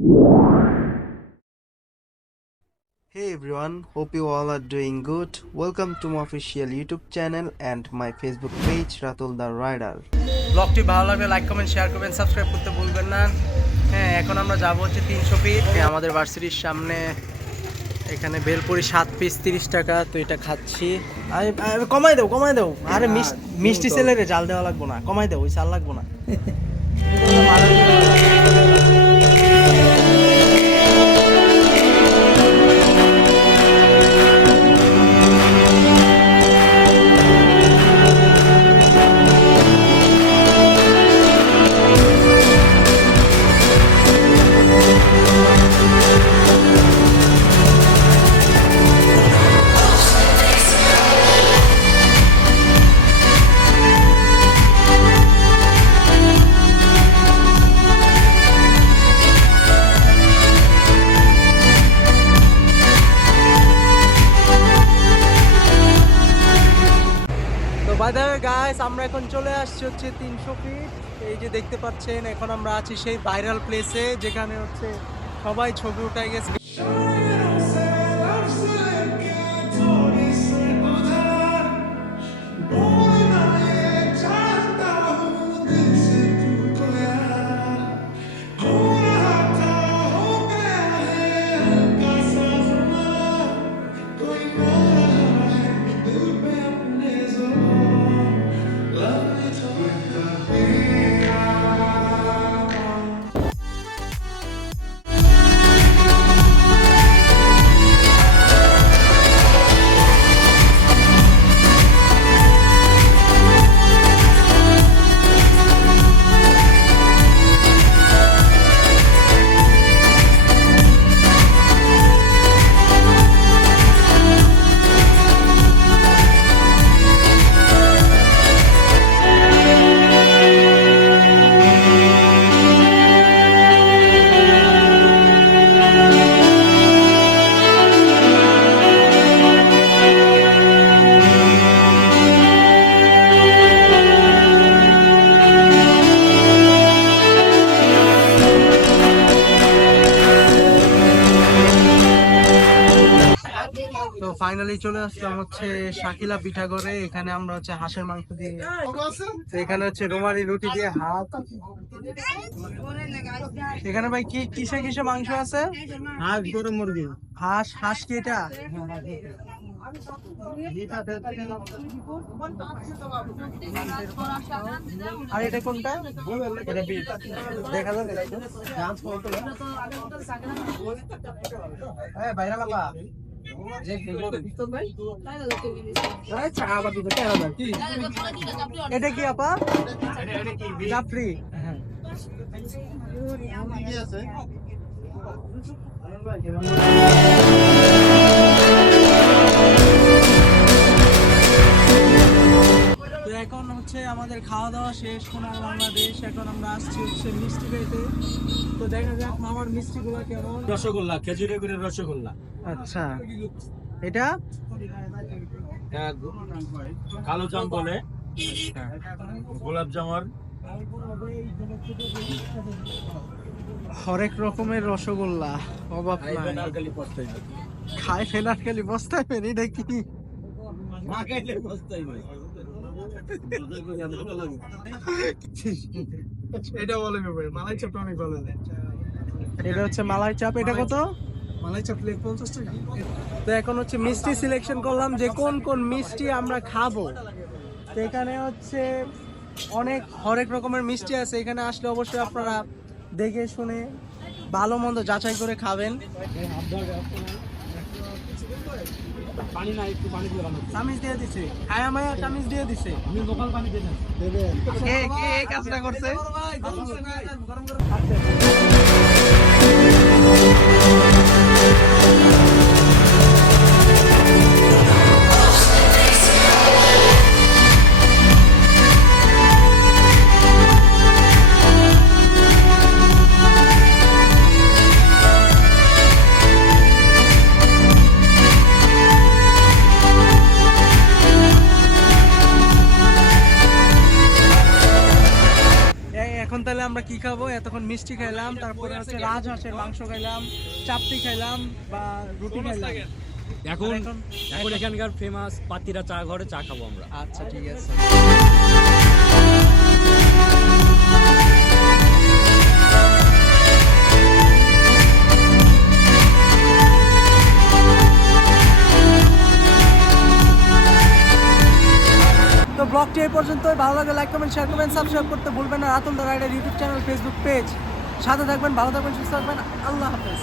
Hey everyone, hope you all are doing good. Welcome to my official YouTube channel and my Facebook page Ratul the Rider. ব্লগটি ভালো লাগলে like comment share করবেন subscribe করতে ভুলবেন না। হ্যাঁ এখন আমরা যাব হচ্ছে তিনশো ফিট আমাদের ভার্সিটির সামনে এখানে বেলপুরি সাত পিস তিরিশ টাকা তো এটা খাচ্ছি। কমাই দাও কমাই দাও। আরে মিস- মিষ্টি ছেলেরে জাল দেওয়া লাগবো না কমাই দাও ওই চাল লাগবো না। তো গাইস আমরা এখন চলে আসছি হচ্ছে তিনশো ফিট এই যে দেখতে পাচ্ছেন, এখন আমরা আছি সেই ভাইরাল প্লেসে যেখানে হচ্ছে সবাই ছবি উঠাই গেছে। ফাইনালি চলে আসলাম হচ্ছে শাকিলা পিঠাগড়ে এখানে আমরা হচ্ছে হাঁসের মাংস দিয়ে এখানে হচ্ছে রুমালি রুটি দিয়ে হাত। এখানে ভাই কি কিসে কিসে মাংস আছে? হাঁস গরু মুরগি। হাঁস হাঁস কি এটা? আর এটা কোনটা? দেখা যাবে বাইরে বাবা। এটা কি আপা জাফরি তো আমাদের খাওয়া দাওয়া শেষ সোনার বাংলাদেশ এখন আমরা আসছি হচ্ছে মিষ্টি খেতে তো দেখা যাক মামার মিষ্টিগুলো কেমন। রসগোল্লা খেজুরি গুড়ের রসগোল্লা। আচ্ছা। এটা? হ্যাঁ, কালো জাম বলে গোলাপ জামর। হরেক রকমের রসগোল্লা অভাব খায় ফেনার খালি বস্তায় ফেন এটা কি মা খাইলে পস্তাই নাই এটা বলে ব্যাপারে মালাই চাপটা অনেক ভালো এটা হচ্ছে মালাই চাপ এটা কত? মালাই চাপ প্লেট পঞ্চাশ টাকা। তো এখন হচ্ছে মিষ্টি সিলেকশন করলাম যে কোন কোন মিষ্টি আমরা খাব। তো এখানে হচ্ছে অনেক হরেক রকমের মিষ্টি আছে। এখানে আসলে অবশ্যই আপনারা দেখে শুনে ভালো মন্দ যাচাই করে খাবেন। পানি না একটু পানি দিয়ে চামিচ দিয়ে দিছে। খায়া মায়া চামিচ দিয়ে দিছে। আমি লোকাল পানি দিয়ে দেন কে কে কাজটা করছে? এই এখন তাহলে আমরা কি খাব? এতক্ষণ মিষ্টি খাইলাম তারপরে হচ্ছে রাজহাঁসের মাংস খাইলাম চাপটি খাইলাম বা রুটি খাইলাম। এখন- এখন এখানকার ফেমাস পাতিরা চা ঘরে চা খাব আমরা। আচ্ছা ঠিক আছে। ব্লগটি এই পর্যন্তই। ভালো লাগে লাইক কমেন্ট শেয়ার করবেন সাবস্ক্রাইব করতে ভুলবেন না। রাতুল দা rider YouTube channel Facebook page সাথে থাকবেন, ভালো থাকবেন, সুস্থ থাকবেন। আল্লাহ হাফেজ।